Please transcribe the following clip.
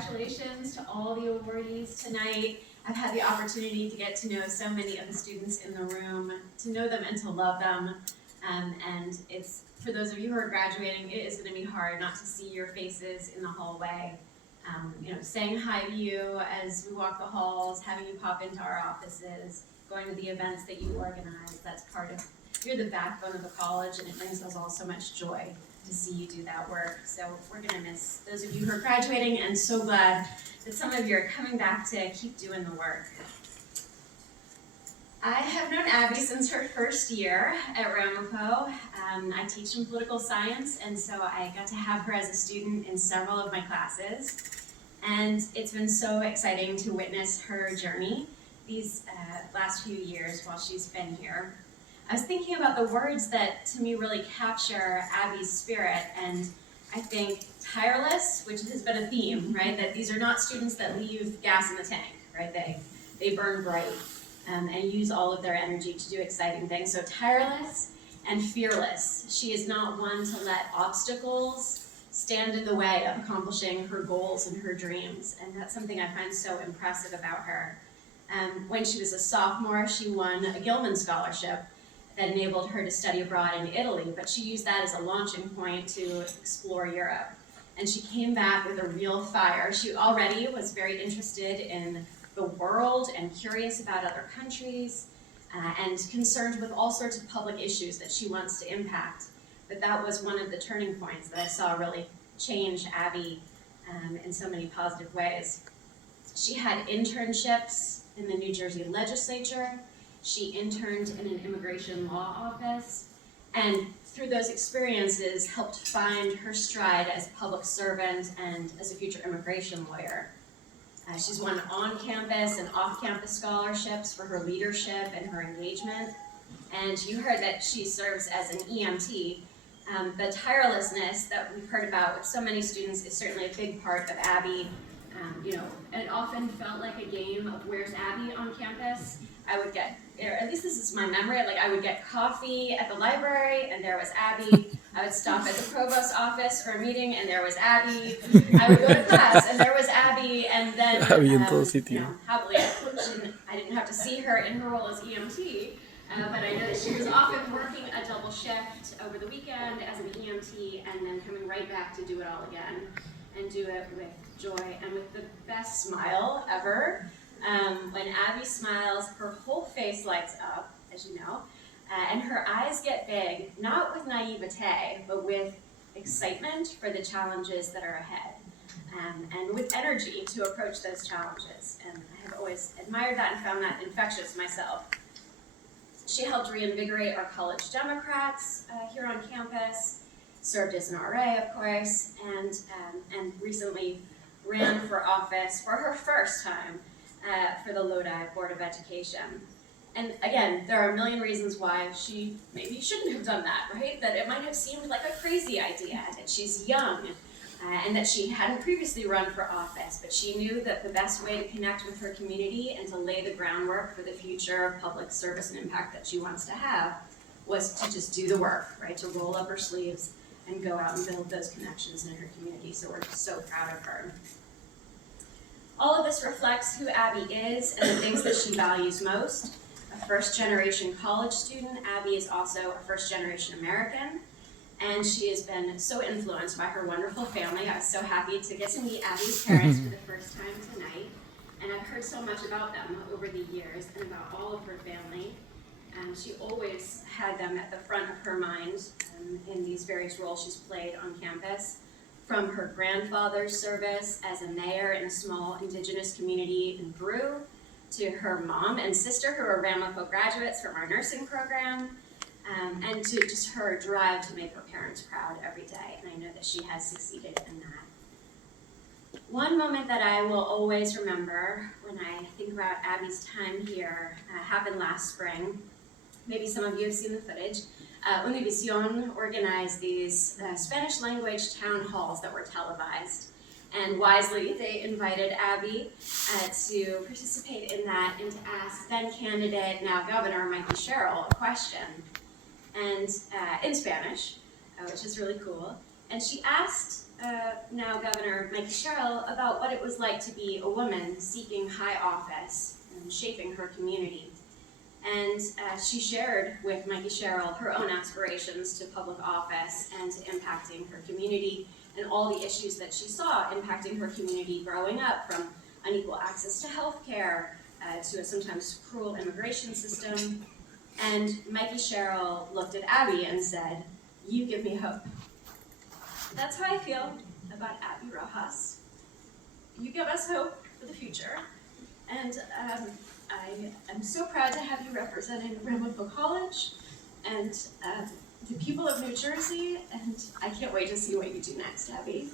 congratulations to all the awardees tonight. I've had the opportunity to get to know so many of the students in the room, to know them and to love them. And it's, for those of you who are graduating, it is going to be hard not to see your faces in the hallway. Saying hi to you as we walk the halls, having you pop into our offices, going to the events that you organize. That's part of, you're the backbone of the college, and it brings us all so much joy to see you do that work. So we're going to miss those of you who are graduating, and so glad that some of you are coming back to keep doing the work. I have known Abby since her first year at Ramapo. I teach in political science, and so I got to have her as a student in several of my classes. And it's been so exciting to witness her journey these last few years while she's been here. I was thinking about the words that to me really capture Abby's spirit, and I think tireless, which has been a theme, right? That these are not students that leave gas in the tank, right? They burn bright and use all of their energy to do exciting things. So tireless and fearless. She is not one to let obstacles stand in the way of accomplishing her goals and her dreams, and that's something I find so impressive about her. When she was a sophomore, she won a Gilman Scholarship that enabled her to study abroad in Italy, but she used that as a launching point to explore Europe. And she came back with a real fire. She already was very interested in the world and curious about other countries and concerned with all sorts of public issues that she wants to impact. But that was one of the turning points that I saw really change Abby in so many positive ways. She had internships in the New Jersey legislature. She interned in an immigration law office, and through those experiences helped find her stride as a public servant and as a future immigration lawyer. She's won on-campus and off-campus scholarships for her leadership and her engagement. And you heard that she serves as an EMT. The tirelessness that we've heard about with so many students is certainly a big part of Abby. It often felt like a game of where's Abby on campus. I would get, or at least this is my memory, I would get coffee at the library and there was Abby. I would stop at the provost's office for a meeting and there was Abby. I would go to class and there was Abby, and then happily I didn't have to see her in her role as EMT, but I know that she was often working a double shift over the weekend as an EMT and then coming right back to do it all again and do it with joy and with the best smile ever. When Abby smiles, her whole face lights up, as you know, and her eyes get big, not with naivete, but with excitement for the challenges that are ahead, and with energy to approach those challenges. And I have always admired that and found that infectious myself. She helped reinvigorate our college Democrats here on campus, served as an RA, of course, and recently ran for office for her first time for the Lodi Board of Education. And again, there are a million reasons why she maybe shouldn't have done that, right? That it might have seemed like a crazy idea, that she's young, and that she hadn't previously run for office, but she knew that the best way to connect with her community and to lay the groundwork for the future public service and impact that she wants to have was to just do the work, right? To roll up her sleeves and go out and build those connections in her community. So we're so proud of her. All of this reflects who Abby is and the things that she values most. A first-generation college student, Abby is also a first-generation American, and she has been so influenced by her wonderful family. I was so happy to get to meet Abby's parents for the first time tonight, and I've heard so much about them over the years and about all of her family. She always had them at the front of her mind in these various roles she's played on campus, from her grandfather's service as a mayor in a small indigenous community in Peru, to her mom and sister who are Ramapo graduates from our nursing program, and to just her drive to make her parents proud every day. And I know that she has succeeded in that. One moment that I will always remember when I think about Abby's time here happened last spring. Maybe some of you have seen the footage. Univision organized these Spanish language town halls that were televised. And wisely, they invited Abby to participate in that and to ask then candidate, now Governor Mikey Sherrill, a question, and in Spanish, which is really cool. And she asked now Governor Mikey Sherrill, about what it was like to be a woman seeking high office and shaping her community. And she shared with Mikey Sherrill her own aspirations to public office and to impacting her community and all the issues that she saw impacting her community growing up, from unequal access to health care to a sometimes cruel immigration system. And Mikey Sherrill looked at Abby and said, "You give me hope." That's how I feel about Abby Rojas. You give us hope for the future. And I am so proud to have you representing Ramapo College and the people of New Jersey, and I can't wait to see what you do next, Abby.